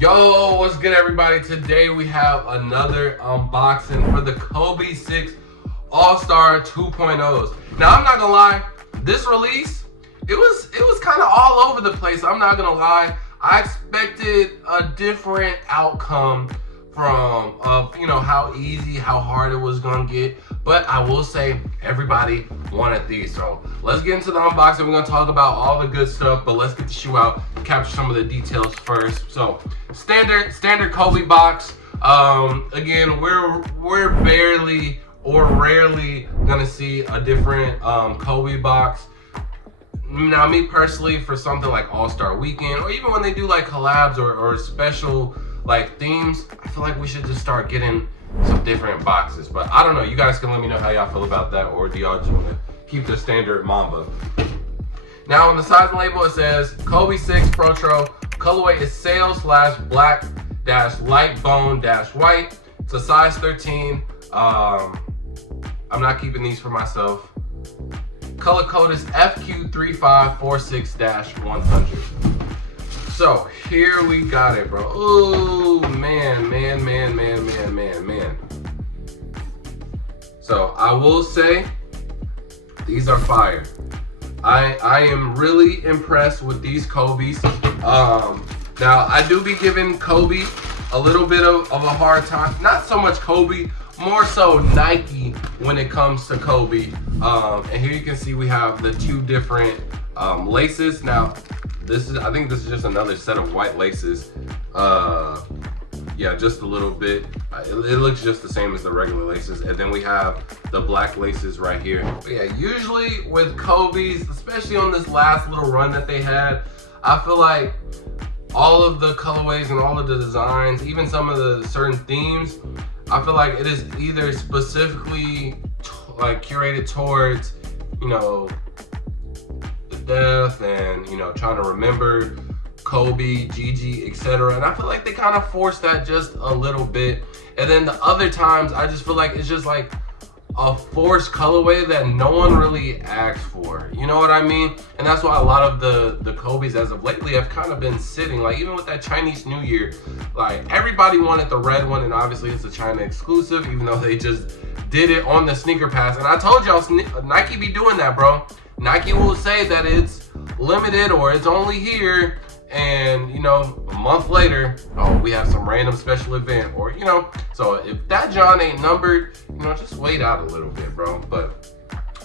Yo, what's good everybody? Today we have another unboxing for the Kobe 6 All-Star 2.0s. Now I'm not gonna lie, this release, it was kind of all over the place. I'm not gonna lie. I expected a different outcome from how easy, how hard it was gonna get. But I will say everybody wanted these. So let's get into the unboxing. We're gonna talk about all the good stuff, but let's get the shoe out, capture some of the details first. So standard Kobe box. Again, we're barely or rarely gonna see a different Kobe box. Now, me personally, for something like All-Star Weekend, or even when they do like collabs or special like themes, I feel like we should just start getting some different boxes. But I don't know, you guys can let me know how y'all feel about that, or do y'all just want to keep the standard Mamba? Now on the size label it says Kobe 6 Protro, colorway is sail/black light bone white. It's a size 13. I'm not keeping these for myself. Color code is FQ3546-100. So here we got it, bro. Oh man. So I will say these are fire. I am really impressed with these Kobe's. Now I do be giving Kobe a little bit of a hard time. Not so much Kobe, more so Nike when it comes to Kobe. And here you can see we have the two different laces. Now I think this is just another set of white laces. Yeah, just a little bit. It looks just the same as the regular laces. And then we have the black laces right here. But yeah, usually with Kobe's, especially on this last little run that they had, I feel like all of the colorways and all of the designs, even some of the certain themes, I feel like it is either specifically like curated towards, the death and, trying to remember Kobe, Gigi, etc. And I feel like they kind of forced that just a little bit. And then the other times, I just feel like it's just like a forced colorway that no one really asked for. You know what I mean? And that's why a lot of the Kobe's as of lately have kind of been sitting. Like even with that Chinese New Year, like everybody wanted the red one, and obviously it's a China exclusive, even though they just did it on the sneaker pass. And I told y'all, Nike be doing that, bro. Nike will say that it's limited or it's only here, and a month later, oh, we have some random special event, or so if that John ain't numbered, just wait out a little bit, bro. But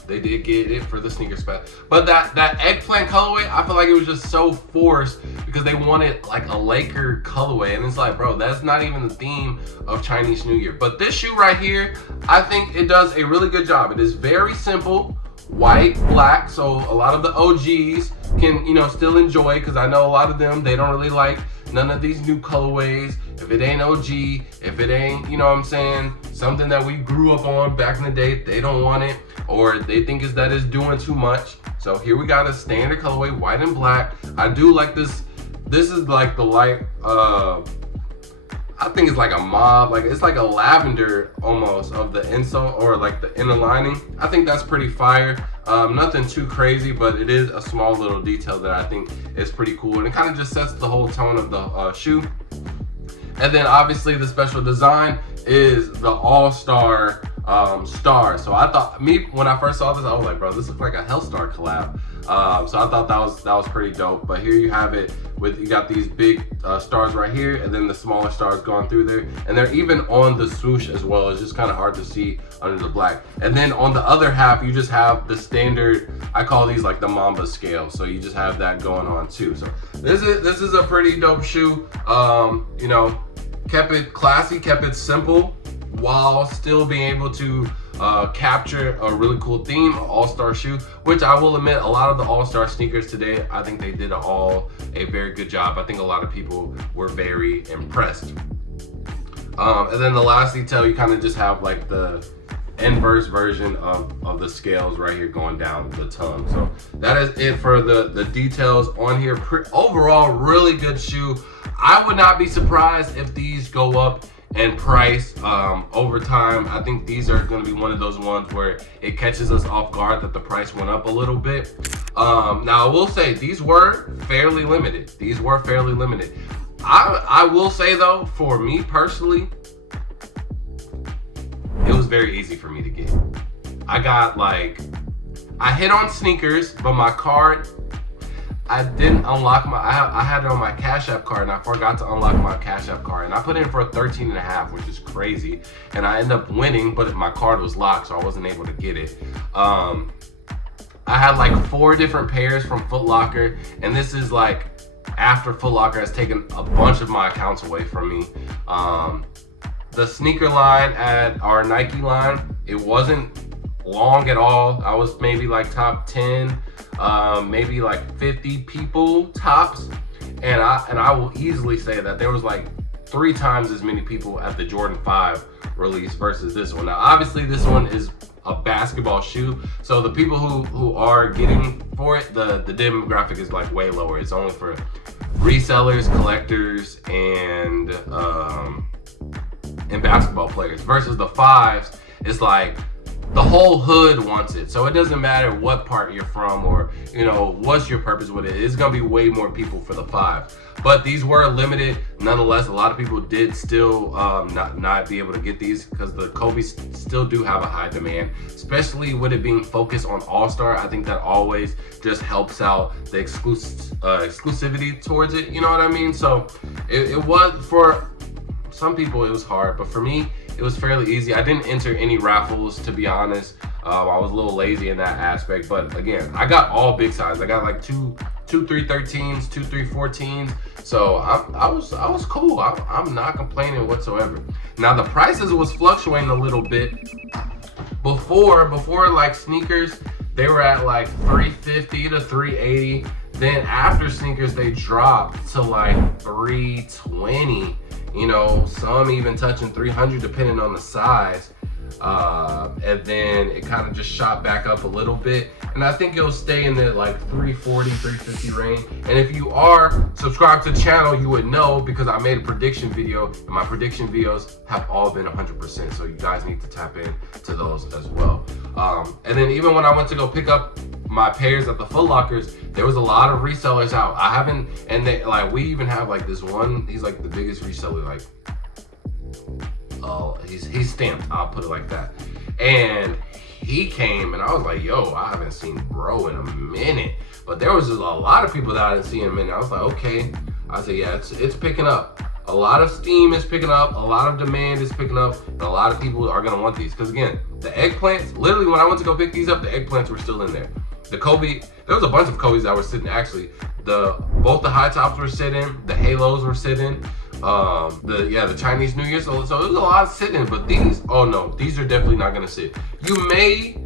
they did get it for the sneaker spec. But that eggplant colorway, I feel like it was just so forced because they wanted like a Laker colorway, and it's like, bro, that's not even the theme of Chinese New Year. But this shoe right here, I think it does a really good job. It is very simple, white, black, so a lot of the OGs can still enjoy, because I know a lot of them, they don't really like none of these new colorways. If it ain't OG, if it ain't something that we grew up on back in the day, they don't want it, or they think it's doing too much. So here we got a standard colorway, white and black. I do like this. This is like the light, I think it's like a mauve, like it's like a lavender almost of the insole, or like the inner lining. I think that's pretty fire. Nothing too crazy, but it is a small little detail that I think is pretty cool, and it kind of just sets the whole tone of the shoe. And then obviously the special design is the All-Star star. So I thought, when I first saw this, I was like, bro, this looks like a Hellstar collab. So I thought that was pretty dope. But here you have it with, you got these big stars right here, and then the smaller stars going through there, and they're even on the swoosh as well. It's just kind of hard to see under the black. And then on the other half, you just have the standard, I call these like the Mamba scale, so you just have that going on too. So this is a pretty dope shoe. Kept it classy, kept it simple, while still being able to capture a really cool theme, an all-star shoe, which I will admit, a lot of the all-star sneakers today, I think they did a very good job. I think a lot of people were very impressed. And then the last detail, you kind of just have like the inverse version of the scales right here going down the tongue. So that is it for the details on here. Overall, really good shoe. I would not be surprised if these go up in price over time. I think these are going to be one of those ones where it catches us off guard that the price went up a little bit. Now I will say these were fairly limited. I will say though, for me personally, it was very easy for me to get. I hit on sneakers, but my card, I didn't unlock I had it on my Cash App card and I forgot to unlock my Cash App card. And I put in for 13.5, which is crazy. And I ended up winning, but my card was locked, so I wasn't able to get it. I had like 4 different pairs from Foot Locker, and this is like after Foot Locker has taken a bunch of my accounts away from me. The sneaker line at our Nike line, it wasn't long at all. I was maybe like top 10, maybe like 50 people tops, and I will easily say that there was like 3 times as many people at the Jordan 5 release versus this one. Now obviously this one is a basketball shoe, so the people who are getting for it, the demographic is like way lower. It's only for resellers, collectors, and basketball players, versus the 5s, it's like the whole hood wants it. So it doesn't matter what part you're from or, you know, what's your purpose with it. It's gonna be way more people for the 5. But these were limited nonetheless. A lot of people did still not be able to get these because the Kobe's still do have a high demand, especially with it being focused on All-Star. I think that always just helps out the exclusivity towards it, you know what I mean? So it was, for some people it was hard, but for me it was fairly easy. I didn't enter any raffles, to be honest. I was a little lazy in that aspect, but again, I got all big size. I got like 2 313s, 2 314s. So I was cool. I'm not complaining whatsoever. Now the prices was fluctuating a little bit. Before like sneakers, they were at like $350 to $380. Then after sneakers, they dropped to like $320. You know, some even touching $300 depending on the size. And then it kind of just shot back up a little bit. And I think it'll stay in the like $340, $350 range. And if you are subscribed to the channel, you would know because I made a prediction video, and my prediction videos have all been 100%. So you guys need to tap in to those as well. And then even when I went to go pick up my pairs at the Foot Lockers, there was a lot of resellers out. And they like, we even have like this one, he's like the biggest reseller, like, he's stamped, I'll put it like that. And he came and I was like, yo, I haven't seen bro in a minute. But there was just a lot of people that I didn't see in a minute. I was like, okay. I said, yeah, it's picking up. A lot of steam is picking up, a lot of demand is picking up, and a lot of people are gonna want these. Because again, the eggplants, literally when I went to go pick these up, the eggplants were still in there. The Kobe, there was a bunch of Kobe's that were sitting actually. Both the high tops were sitting, the halos were sitting, the Chinese New Year, so there's a lot sitting, but these, oh no, these are definitely not gonna sit. You may,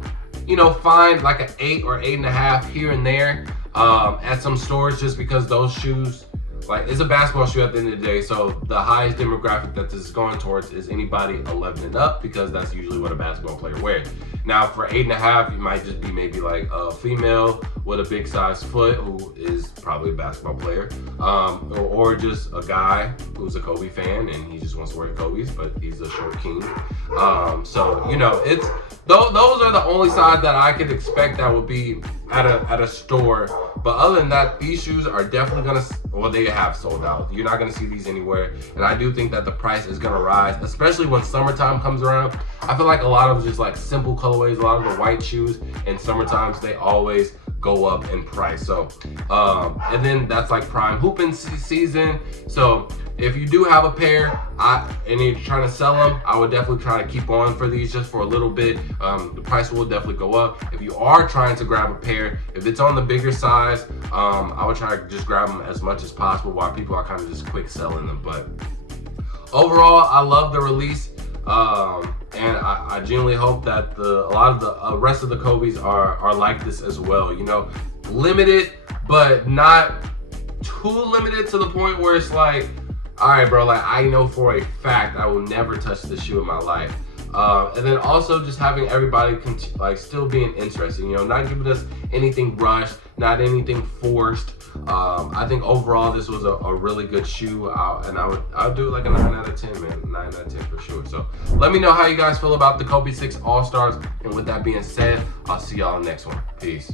you know, find like an 8 or 8.5 here and there at some stores, just because those shoes, like, it's a basketball shoe at the end of the day, so the highest demographic that this is going towards is anybody 11 and up, because that's usually what a basketball player wears. Now for 8.5, you might just be maybe like a female with a big size foot who is probably a basketball player, or just a guy who's a Kobe fan and he just wants to wear Kobe's, but he's a short king. So, you know, it's those are the only size that I could expect that would be at a store. But other than that, these shoes are definitely gonna, well, they have sold out. You're not gonna see these anywhere. And I do think that the price is gonna rise, especially when summertime comes around. I feel like a lot of just like simple colorways, a lot of the white shoes in summertimes, they always go up in price. So, and then that's like prime hooping season. So if you do have a pair and you're trying to sell them, I would definitely try to keep on for these just for a little bit. The price will definitely go up. If you are trying to grab a pair, if it's on the bigger size, I would try to just grab them as much as possible while people are kind of just quick selling them. But overall, I love the release. And I genuinely hope that a lot of the rest of the Kobe's are like this as well. You know, limited, but not too limited to the point where it's like, all right, bro, like I know for a fact I will never touch this shoe in my life. And then also just having everybody like still being interested, you know, not giving us anything rushed, not anything forced. I think overall this was a really good shoe, and I would do it like a 9 out of 10, man. 9 out of 10 for sure. So let me know how you guys feel about the Kobe 6 All-Stars. And with that being said, I'll see y'all in the next one. Peace.